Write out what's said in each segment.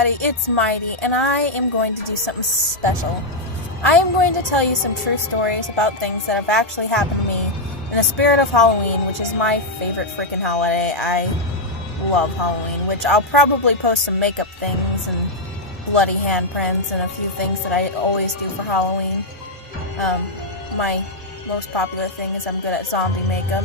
everybody, it's Mighty, and I am going to do something special. I am going to tell you some true stories about things that have actually happened to me in the spirit of Halloween, which is my favorite freaking holiday. I love Halloween, which I'll probably post some makeup things and bloody handprints and a few things that I always do for Halloween. My most popular thing is I'm good at zombie makeup.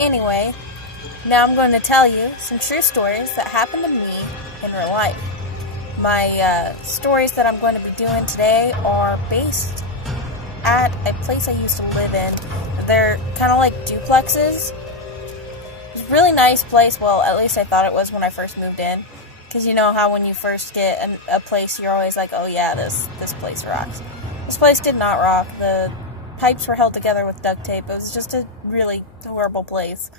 Anyway, now I'm going to tell you some true stories that happened to me in real life. My stories that I'm going to be doing today are based at a place I used to live in. They're kind of like duplexes. It's a really nice place. Well, at least I thought it was when I first moved in. Because you know how when you first get a place, you're always like, oh yeah, this place rocks. This place did not rock. The pipes were held together with duct tape. It was just a really horrible place.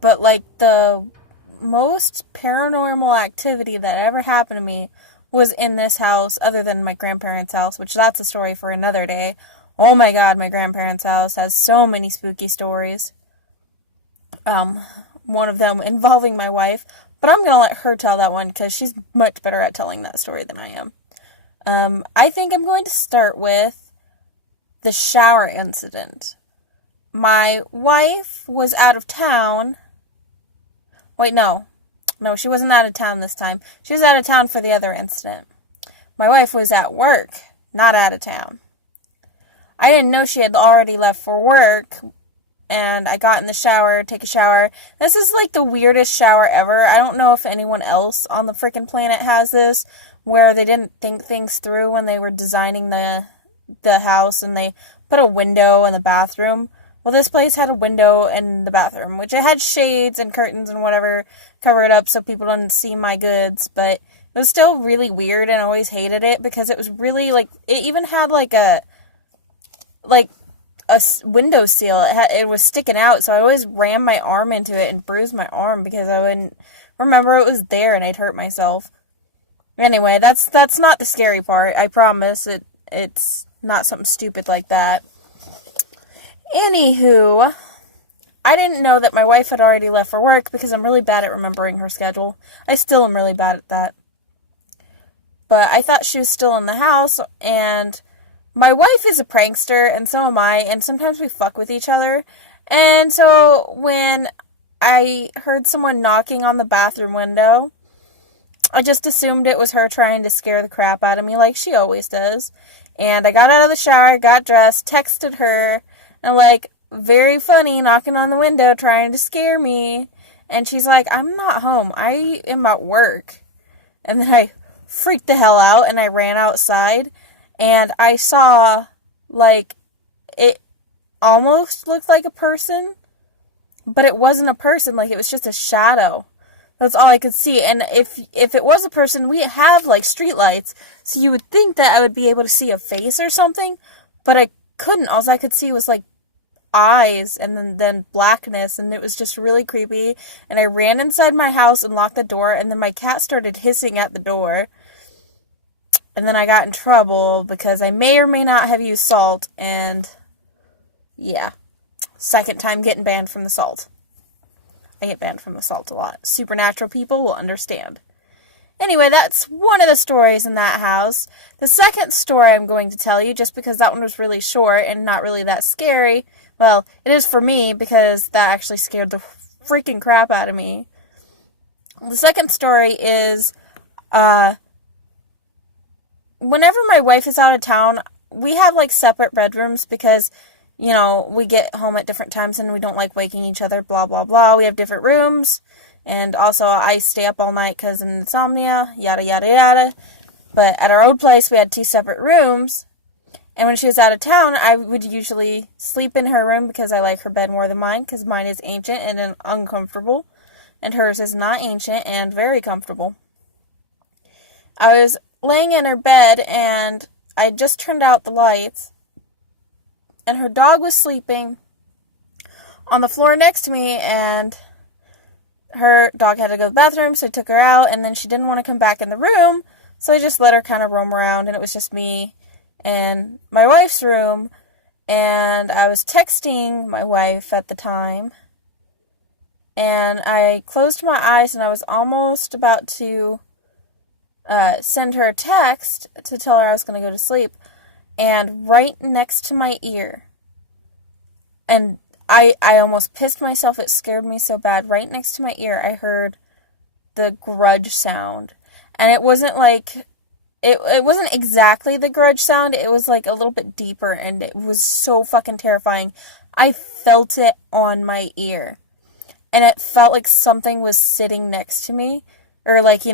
But, like, the most paranormal activity that ever happened to me was in this house, other than my grandparents' house, which that's a story for another day. Oh my god, my grandparents' house has so many spooky stories. One of them involving my wife, but I'm gonna let her tell that one, because she's much better at telling that story than I am. I think I'm going to start with the shower incident. My wife was out of town. Wait, no, she wasn't out of town this time. She was out of town for the other incident. My wife was at work, not out of town. I didn't know she had already left for work, and I got in the shower, take a shower. This is like the weirdest shower ever. I don't know if anyone else on the freaking planet has this, where they didn't think things through when they were designing the house, and they put a window in the bathroom. Well, this place had a window in the bathroom, which it had shades and curtains and whatever covered up so people didn't see my goods, but it was still really weird, and I always hated it because it was really, like, it even had, like a window seal. It was sticking out, so I always rammed my arm into it and bruised my arm because I wouldn't remember it was there and I'd hurt myself. Anyway, that's not the scary part. I promise it's not something stupid like that. Anywho, I didn't know that my wife had already left for work because I'm really bad at remembering her schedule. I still am really bad at that. But I thought she was still in the house, and my wife is a prankster, and so am I, and sometimes we fuck with each other. And so when I heard someone knocking on the bathroom window, I just assumed it was her trying to scare the crap out of me like she always does. And I got out of the shower, got dressed, texted her, and like, very funny, knocking on the window, trying to scare me. And she's like, I'm not home. I am at work. And then I freaked the hell out, and I ran outside. And I saw, like, it almost looked like a person. But it wasn't a person. Like, it was just a shadow. That's all I could see. And if it was a person, we have, like, streetlights. So you would think that I would be able to see a face or something. But I couldn't. All I could see was, like, eyes and then blackness, and it was just really creepy. And I ran inside my house and locked the door, and then my cat started hissing at the door. And then I got in trouble because I may or may not have used salt, and yeah. Second time getting banned from the salt. I get banned from the salt a lot. Supernatural people will understand. Anyway, that's one of the stories in that house. The second story I'm going to tell you, just because that one was really short and not really that scary. Well, it is for me, because that actually scared the freaking crap out of me. The second story is, whenever my wife is out of town, we have, like, separate bedrooms because, you know, we get home at different times and we don't like waking each other, blah, blah, blah. We have different rooms. And also, I stay up all night because of insomnia, yada, yada, yada. But at our old place, we had 2 separate rooms. And when she was out of town, I would usually sleep in her room because I like her bed more than mine, because mine is ancient and uncomfortable. And hers is not ancient and very comfortable. I was laying in her bed, and I just turned out the lights. And her dog was sleeping on the floor next to me, and her dog had to go to the bathroom, so I took her out, and then she didn't want to come back in the room, so I just let her kind of roam around, and it was just me and my wife's room, and I was texting my wife at the time, and I closed my eyes, and I was almost about to send her a text to tell her I was going to go to sleep, and right next to my ear, and I almost pissed myself, it scared me so bad, right next to my ear I heard the grudge sound, and it wasn't like, it wasn't exactly the grudge sound, it was like a little bit deeper, and it was so fucking terrifying. I felt it on my ear, and it felt like something was sitting next to me, or like,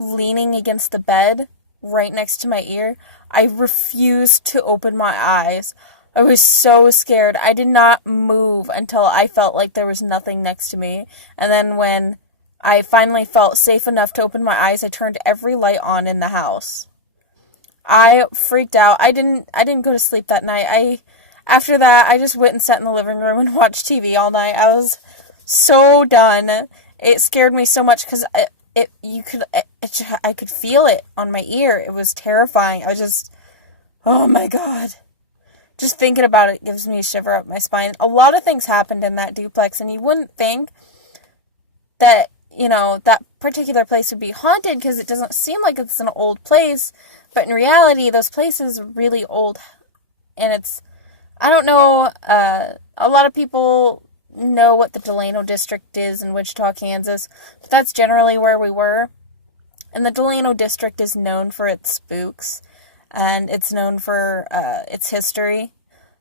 leaning against the bed right next to my ear. I refused to open my eyes. I was so scared. I did not move until I felt like there was nothing next to me. And then when I finally felt safe enough to open my eyes, I turned every light on in the house. I freaked out. I didn't go to sleep that night. After that, I just went and sat in the living room and watched TV all night. I was so done. It scared me so much because I could feel it on my ear. It was terrifying. I was just, oh my God. Just thinking about it gives me a shiver up my spine. A lot of things happened in that duplex, and you wouldn't think that, that particular place would be haunted because it doesn't seem like it's an old place, but in reality, those places are really old, and I don't know, a lot of people know what the Delano district is in Wichita, Kansas, but that's generally where we were. And the Delano district is known for its spooks, and it's known for its history.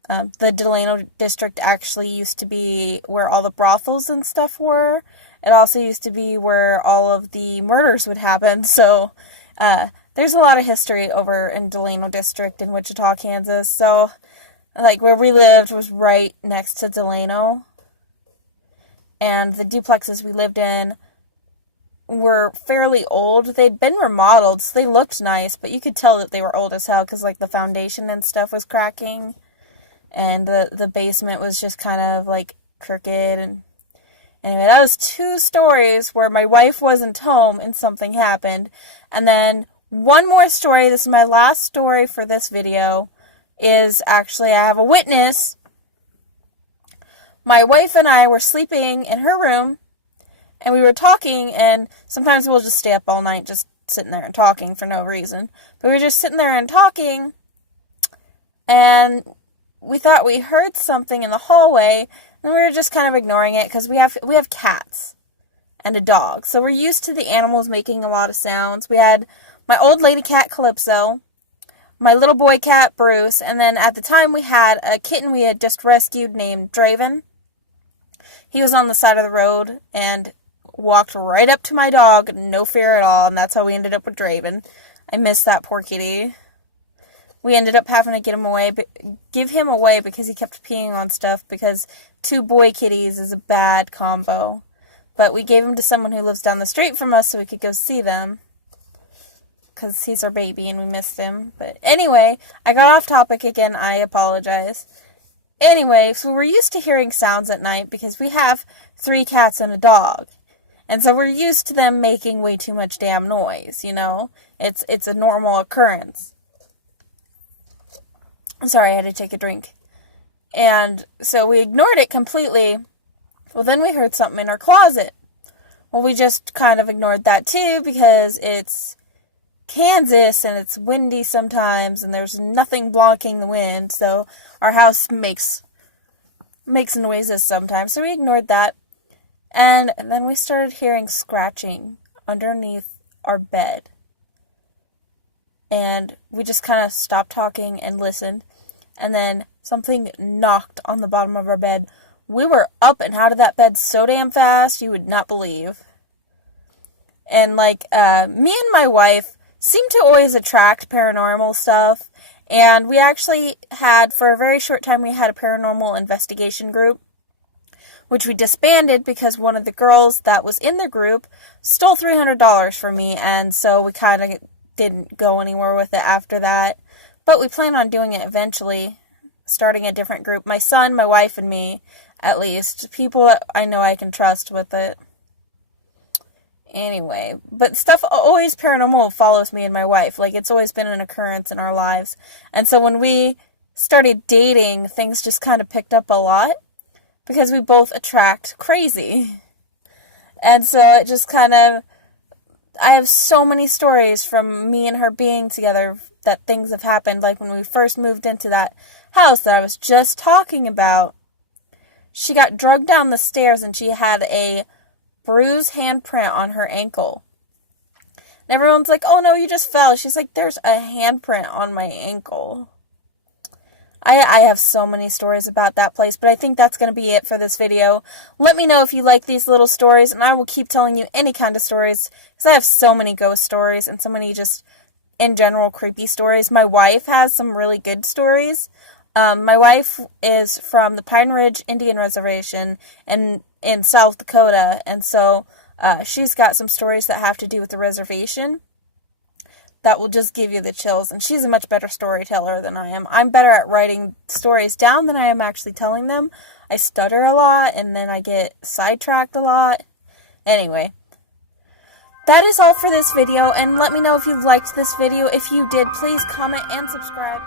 The Delano district actually used to be where all the brothels and stuff were. It also used to be where all of the murders would happen. So there's a lot of history over in Delano district in Wichita, Kansas. So like where we lived was right next to Delano. And the duplexes we lived in were fairly old. They'd been remodeled, so they looked nice, but you could tell that they were old as hell because, like, the foundation and stuff was cracking, and the basement was just kind of, like, crooked, and anyway, that was 2 stories where my wife wasn't home and something happened. And then one more story, this is my last story for this video, is actually I have a witness. My wife and I were sleeping in her room, and we were talking, and sometimes we'll just stay up all night just sitting there and talking for no reason. But we were just sitting there and talking, and we thought we heard something in the hallway, and we were just kind of ignoring it because we have cats and a dog. So we're used to the animals making a lot of sounds. We had my old lady cat Calypso, my little boy cat Bruce, and then at the time we had a kitten we had just rescued named Draven. He was on the side of the road and walked right up to my dog, no fear at all, and that's how we ended up with Draven. I miss that poor kitty. We ended up having to give him away because he kept peeing on stuff, because 2 boy kitties is a bad combo. But we gave him to someone who lives down the street from us so we could go see them, because he's our baby and we missed him. But anyway, I got off topic again, I apologize. Anyway, so we're used to hearing sounds at night because we have 3 cats and a dog. And so we're used to them making way too much damn noise, It's a normal occurrence. I'm sorry, I had to take a drink. And so we ignored it completely. Well, then we heard something in our closet. Well, we just kind of ignored that too because it's Kansas and it's windy sometimes and there's nothing blocking the wind, so our house makes noises sometimes, so we ignored that. And then we started hearing scratching underneath our bed, and we just kind of stopped talking and listened, and then something knocked on the bottom of our bed. We were up and out of that bed so damn fast you would not believe. And me and my wife seem to always attract paranormal stuff, and we actually had, for a very short time, we had a paranormal investigation group, which we disbanded because one of the girls that was in the group stole $300 from me, and so we kind of didn't go anywhere with it after that. But we plan on doing it eventually, starting a different group. My son, my wife, and me, at least. People that I know I can trust with it. Anyway, but stuff always paranormal follows me and my wife. It's always been an occurrence in our lives. And so when we started dating, things just kind of picked up a lot because we both attract crazy. And so it just kind of, I have so many stories from me and her being together that things have happened, like when we first moved into that house that I was just talking about. She got drugged down the stairs and she had a bruised handprint on her ankle. And everyone's like, oh no, you just fell. She's like, there's a handprint on my ankle. I have so many stories about that place, but I think that's going to be it for this video. Let me know if you like these little stories, and I will keep telling you any kind of stories, because I have so many ghost stories and so many just, in general, creepy stories. My wife has some really good stories. My wife is from the Pine Ridge Indian Reservation in South Dakota, and so she's got some stories that have to do with the reservation that will just give you the chills, and she's a much better storyteller than I am. I'm better at writing stories down than I am actually telling them. I stutter a lot, and then I get sidetracked a lot. Anyway, that is all for this video, and let me know if you liked this video. If you did, please comment and subscribe.